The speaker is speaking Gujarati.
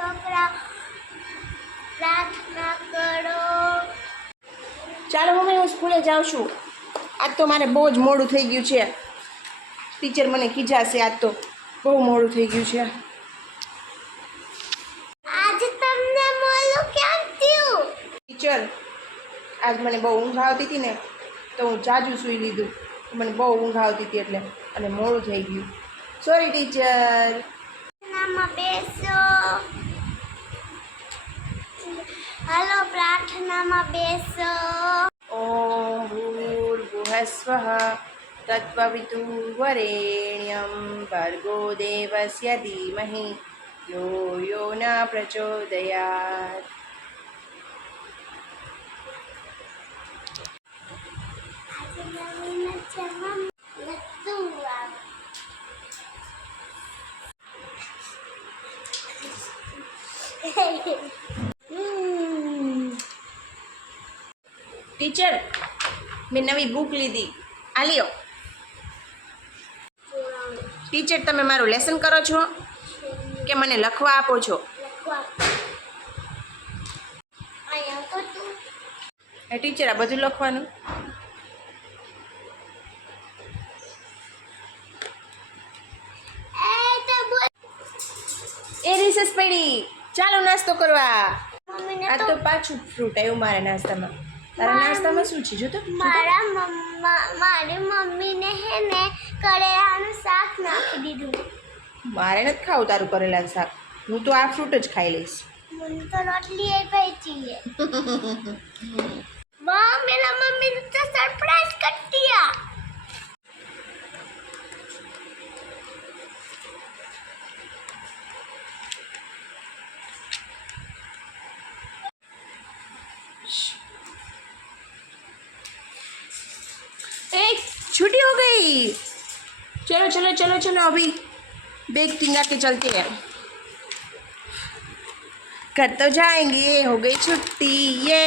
છોકરા પ્રાર્થના કરો. ચાલો મમ્મી, હું સ્કૂલે જાઉં છું. આજ તો મારે બહુ જ મોડું થઈ ગયું છે. ટીચર મને ખીજાશે. આજ તો બહુ મોડું થઈ ગયું છે. આજે તમને મોલું કેમ થયું? ટીચર, આજ મને બહુ ઊંઘ આવતી હતી ને, તો હું જાજુ સૂઈ લીધું. મને બહુ ઊંઘ આવતી હતી એટલે, અને મોડું થઈ ગયું. Sorry teacher. પ્રાર્થનામાં બેસો. હાલો પ્રાર્થનામાં બેસો. ઓમ ભૂર્ભુવઃ સ્વઃ તત્સવિતુર્વરેણ્યં ભર્ગો દેવસ્ય ધીમહિ યો યો ન પ્રચોદયાત. આજે નવીન જન્મ નતું આવ. ટીચર, મેં નવી બુક લીધી. આ લ્યો. ટીચર, તમે મારું લેસન કરો છો કે મને લખવા આપો છો? એ ટીચર, આ બધું લખવાનું? એ રિસેસ પડી. ચાલો નાસ્તો કરવા. આ તો પાછું ફ્રૂટ આવ્યું મારા નાસ્તામાં. તારા નાસ્તામાં શું છે? જો તો. મારી મમ્મીને હે ને કરેલાનું શાક નાખી દીધું. મારે નથી ખાવું તારું કરેલાનું શાક. હું તો આ ફ્રૂટ જ ખાઈ લઈશ. મને તો રોટલી એ પૈચી है. वाह, मेरा मम्मी ने तो सरप्राइज कर दिया. छुट्टी हो गई. चलो चलो चलो चलो, अभी बैग टिंगा के चलते हैं. घर तो जाएंगे, हो गई छुट्टी. ये